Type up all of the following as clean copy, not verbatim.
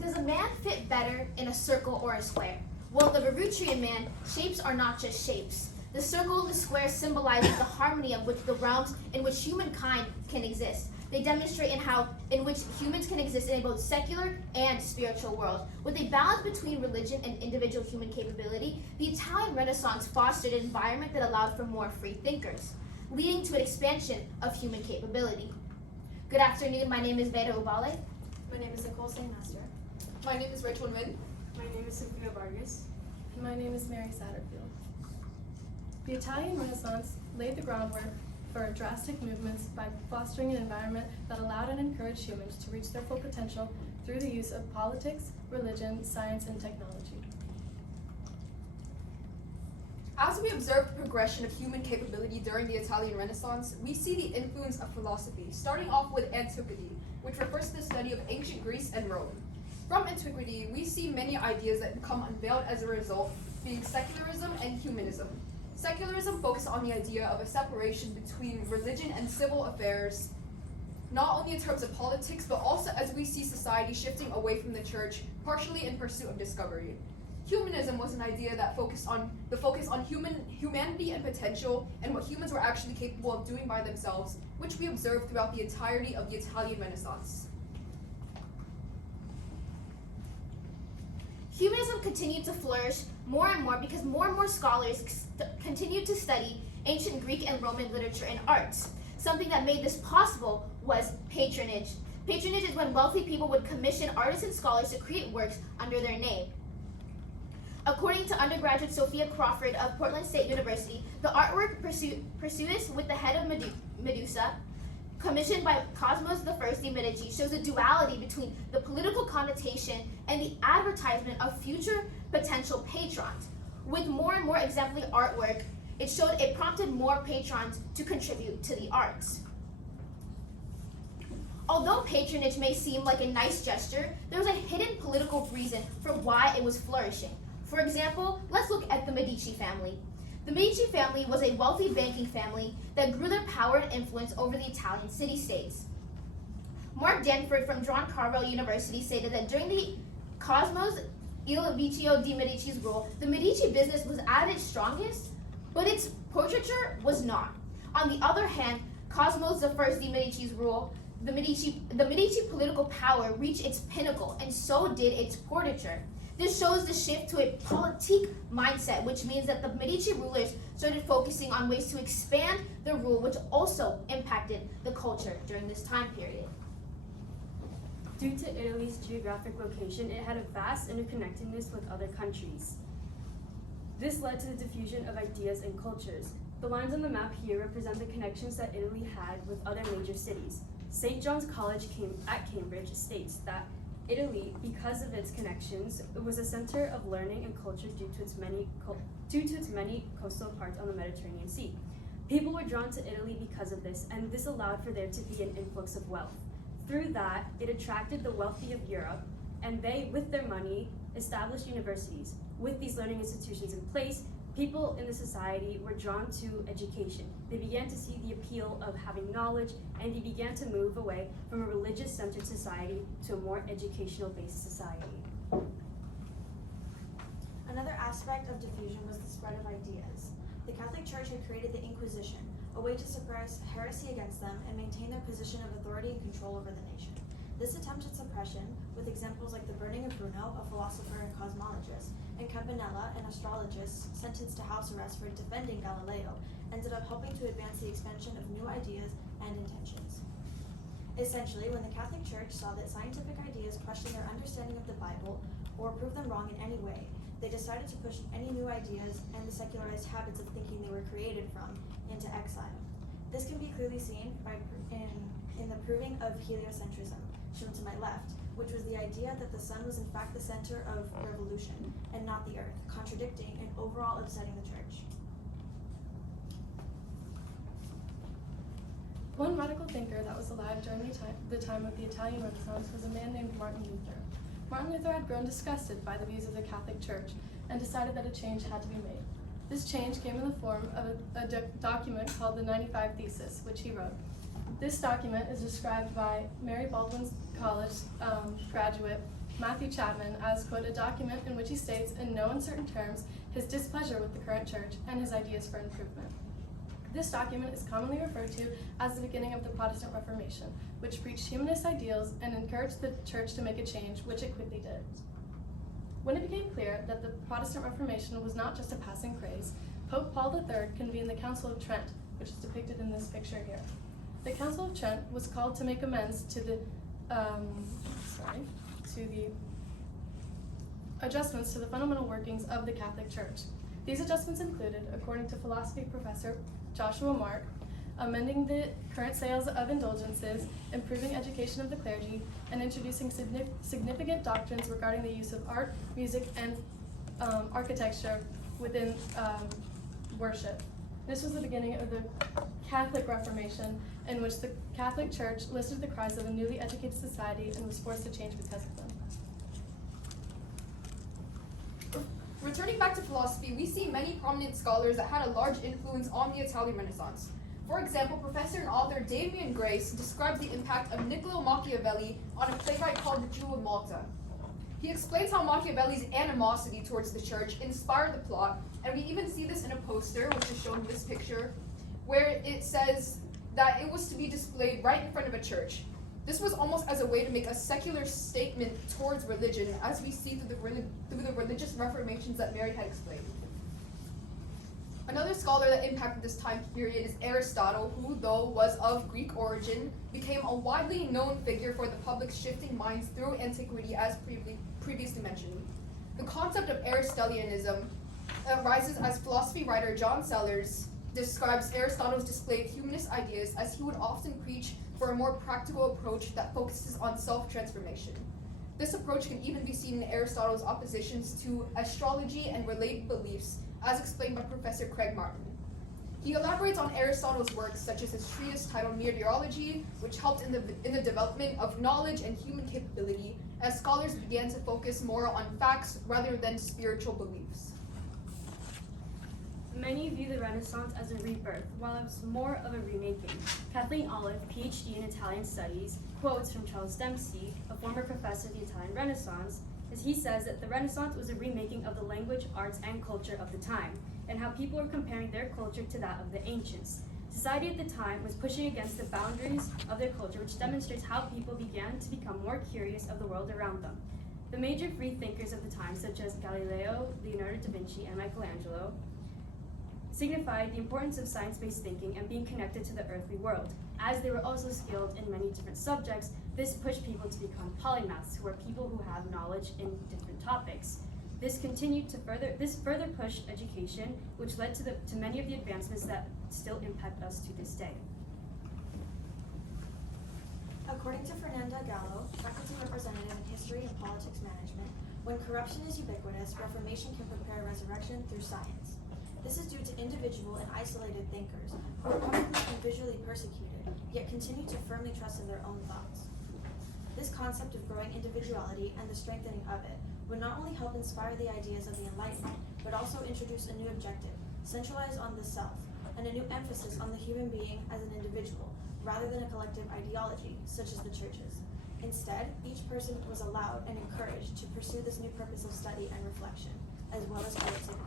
Does a man fit better in a circle or a square? Well, the Verrutrian man, shapes are not just shapes. The circle and the square symbolizes the harmony of which the realms in which humankind can exist. They demonstrate in which humans can exist in a both secular and spiritual world. With a balance between religion and individual human capability, the Italian Renaissance fostered an environment that allowed for more free thinkers, leading to an expansion of human capability. Good afternoon, my name is Vera Ubale. My name is Nicole St. Master. My name is Rachel Nguyen. My name is Sophia Vargas. And my name is Mary Satterfield. The Italian Renaissance laid the groundwork for drastic movements by fostering an environment that allowed and encouraged humans to reach their full potential through the use of politics, religion, science, and technology. As we observe the progression of human capability during the Italian Renaissance, we see the influence of philosophy, starting off with antiquity, which refers to the study of ancient Greece and Rome. From antiquity, we see many ideas that become unveiled as a result, being secularism and humanism. Secularism focuses on the idea of a separation between religion and civil affairs, not only in terms of politics, but also as we see society shifting away from the church, partially in pursuit of discovery. Humanism was an idea that focused on humanity and potential, and what humans were actually capable of doing by themselves, which we observed throughout the entirety of the Italian Renaissance. Humanism continued to flourish more and more because more and more scholars continued to study ancient Greek and Roman literature and arts. Something that made this possible was patronage. Patronage is when wealthy people would commission artists and scholars to create works under their name. According to undergraduate Sophia Crawford of Portland State University, the artwork Perseus with the head of Medusa, commissioned by Cosmos I de' Medici, shows a duality between the political connotation and the advertisement of future potential patrons. With more and more exemplary artwork, it prompted more patrons to contribute to the arts. Although patronage may seem like a nice gesture, there was a hidden political reason for why it was flourishing. For example, let's look at the Medici family. The Medici family was a wealthy banking family that grew their power and influence over the Italian city-states. Mark Danford from John Carvel University stated that during the Cosmos Il Vicio di Medici's rule, the Medici business was at its strongest, but its portraiture was not. On the other hand, Cosmos I de' Medici's rule, the Medici political power reached its pinnacle, and so did its portraiture. This shows the shift to a politique mindset, which means that the Medici rulers started focusing on ways to expand their rule, which also impacted the culture during this time period. Due to Italy's geographic location, it had a vast interconnectedness with other countries. This led to the diffusion of ideas and cultures. The lines on the map here represent the connections that Italy had with other major cities. St. John's College at Cambridge states that Italy, because of its connections, was a center of learning and culture due to its many coastal parts on the Mediterranean Sea. People were drawn to Italy because of this, and this allowed for there to be an influx of wealth. Through that, it attracted the wealthy of Europe, and they, with their money, established universities. With these learning institutions in place, people in the society were drawn to education. They began to see the appeal of having knowledge, and they began to move away from a religious-centered society to a more educational-based society. Another aspect of diffusion was the spread of ideas. The Catholic Church had created the Inquisition, a way to suppress heresy against them and maintain their position of authority and control over the nation. This attempt at suppression, with examples like the burning of Bruno, a philosopher and cosmologist, and Campanella, an astrologist sentenced to house arrest for defending Galileo, ended up helping to advance the expansion of new ideas and intentions. Essentially, when the Catholic Church saw that scientific ideas questioned their understanding of the Bible or proved them wrong in any way, they decided to push any new ideas and the secularized habits of thinking they were created from into exile. This can be clearly seen in the proving of heliocentrism, shown to my left, which was the idea that the sun was in fact the center of revolution and not the earth, contradicting and overall upsetting the church. One radical thinker that was alive during the time of the Italian Renaissance was a man named Martin Luther. Martin Luther had grown disgusted by the views of the Catholic Church and decided that a change had to be made. This change came in the form of a document called the 95 Thesis, which he wrote. This document is described by Mary Baldwin College graduate Matthew Chapman, as, quote, a document in which he states in no uncertain terms his displeasure with the current church and his ideas for improvement. This document is commonly referred to as the beginning of the Protestant Reformation, which preached humanist ideals and encouraged the church to make a change, which it quickly did. When it became clear that the Protestant Reformation was not just a passing craze, Pope Paul III convened the Council of Trent, which is depicted in this picture here. The Council of Trent was called to make amends to the adjustments to the fundamental workings of the Catholic Church. These adjustments included, according to philosophy professor Joshua Mark, amending the current sales of indulgences, improving education of the clergy, and introducing significant doctrines regarding the use of art, music, and architecture within worship. This was the beginning of the Catholic Reformation, in which the Catholic Church listened to the cries of a newly educated society and was forced to change because of them. Returning back to philosophy, we see many prominent scholars that had a large influence on the Italian Renaissance. For example, professor and author Damian Grace described the impact of Niccolo Machiavelli on a playwright called The Jew of Malta. He explains how Machiavelli's animosity towards the church inspired the plot, and we even see this in a poster, which is shown in this picture, where it says that it was to be displayed right in front of a church. This was almost as a way to make a secular statement towards religion, as we see through the religious reformations that Mary had explained. Another scholar that impacted this time period is Aristotle, who, though was of Greek origin, became a widely known figure for the public's shifting minds through antiquity, as previously mentioned. The concept of Aristotelianism arises as philosophy writer John Sellers describes Aristotle's display of humanist ideas, as he would often preach for a more practical approach that focuses on self-transformation. This approach can even be seen in Aristotle's oppositions to astrology and related beliefs, as explained by Professor Craig Martin. He elaborates on Aristotle's works, such as his treatise titled Meteorology, which helped in the development of knowledge and human capability, as scholars began to focus more on facts rather than spiritual beliefs. Many view the Renaissance as a rebirth, while it was more of a remaking. Kathleen Olive, PhD in Italian Studies, quotes from Charles Dempsey, a former professor of the Italian Renaissance, as he says that the Renaissance was a remaking of the language, arts, and culture of the time, and how people were comparing their culture to that of the ancients. Society at the time was pushing against the boundaries of their culture, which demonstrates how people began to become more curious of the world around them. The major free thinkers of the time, such as Galileo, Leonardo da Vinci, and Michelangelo, signified the importance of science-based thinking and being connected to the earthly world. As they were also skilled in many different subjects, this pushed people to become polymaths, who are people who have knowledge in different topics. This further pushed education, which led to many of the advancements that still impact us to this day. According to Fernanda Gallo, faculty representative in history and politics management, when corruption is ubiquitous, reformation can prepare resurrection through science. This is due to individual and isolated thinkers who are publicly and visually persecuted, yet continue to firmly trust in their own thoughts. This concept of growing individuality and the strengthening of it would not only help inspire the ideas of the Enlightenment, but also introduce a new objective, centralized on the self, and a new emphasis on the human being as an individual, rather than a collective ideology, such as the churches. Instead, each person was allowed and encouraged to pursue this new purpose of study and reflection, as well as creativity.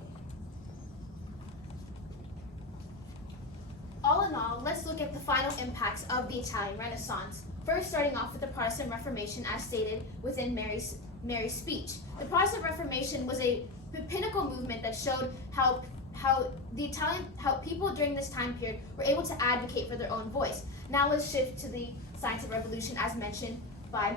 All in all, let's look at the final impacts of the Italian Renaissance. First, starting off with the Protestant Reformation, as stated within Mary's speech. The Protestant Reformation was a pinnacle movement that showed how people during this time period were able to advocate for their own voice. Now let's shift to the Science of Revolution, as mentioned by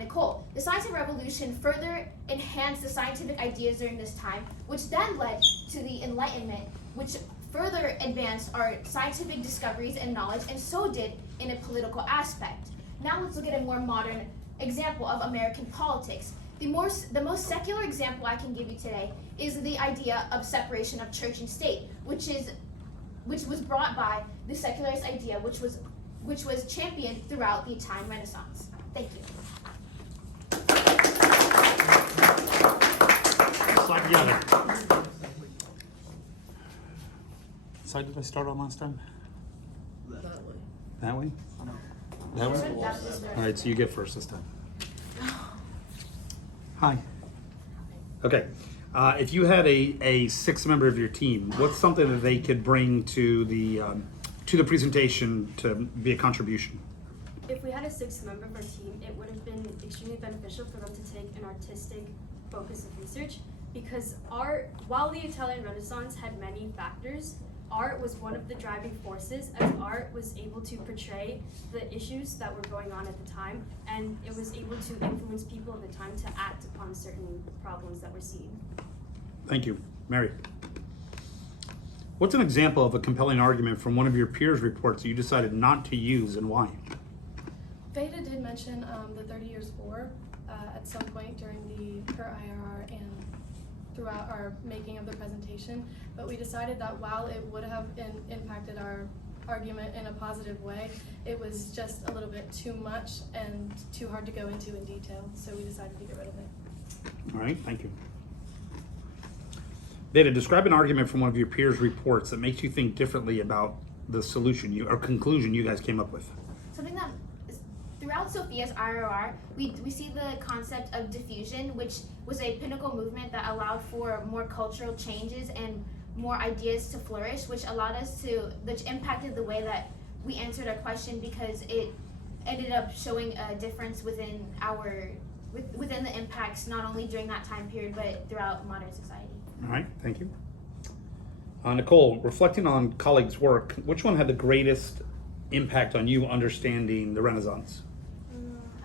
Nicole. The Science of Revolution further enhanced the scientific ideas during this time, which then led to the Enlightenment, which further advanced our scientific discoveries and knowledge, and so did in a political aspect. Now let's look at a more modern example of American politics. The most secular example I can give you today is the idea of separation of church and state, which was brought by the secularist idea, which was championed throughout the Italian Renaissance. Thank you. Slide together. Side did I start on last time? That way? No. That way? All right, so you get first this time. Hi. Okay. If you had a sixth member of your team, what's something that they could bring to the presentation to be a contribution? If we had a sixth member of our team, it would have been extremely beneficial for them to take an artistic focus of research, because art, while the Italian Renaissance had many factors, art was one of the driving forces, as art was able to portray the issues that were going on at the time, and it was able to influence people at the time to act upon certain problems that were seen. Thank you. Mary. What's an example of a compelling argument from one of your peers' reports that you decided not to use, and why? Veda did mention the 30 Years' War at some point during her IRR and throughout our making of the presentation, but we decided that while it would have impacted our argument in a positive way, it was just a little bit too much and too hard to go into in detail, so we decided to get rid of it. All right, thank you. Veda, describe an argument from one of your peers' reports that makes you think differently about the solution or conclusion you guys came up with. Something that is, throughout Sophia's IRR, we see the concept of diffusion, which was a pinnacle movement that allowed for more cultural changes and more ideas to flourish, which impacted the way that we answered our question, because it ended up showing a difference within the impacts, not only during that time period, but throughout modern society. All right, thank you. Nicole, reflecting on colleagues' work, which one had the greatest impact on you understanding the Renaissance?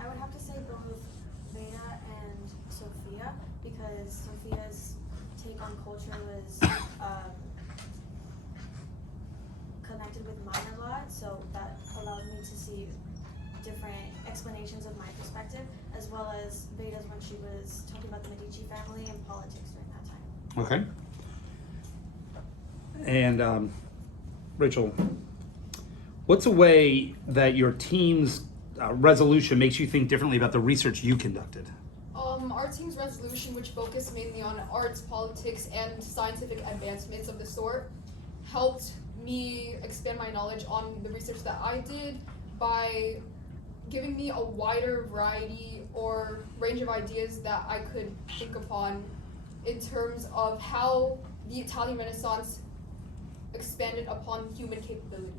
I would have to say both Veda and Sophia, because Sophia's take on culture was connected with minor law, so that allowed me to see different explanations of my perspective, as well as Veda's when she was talking about the Medici family and politics during that time. Okay. And Rachel, what's a way that your team's resolution makes you think differently about the research you conducted? Our team's resolution, which focused mainly on arts, politics, and scientific advancements of the sort, helped me expand my knowledge on the research that I did by giving me a wider variety or range of ideas that I could think upon in terms of how the Italian Renaissance expanded upon human capability.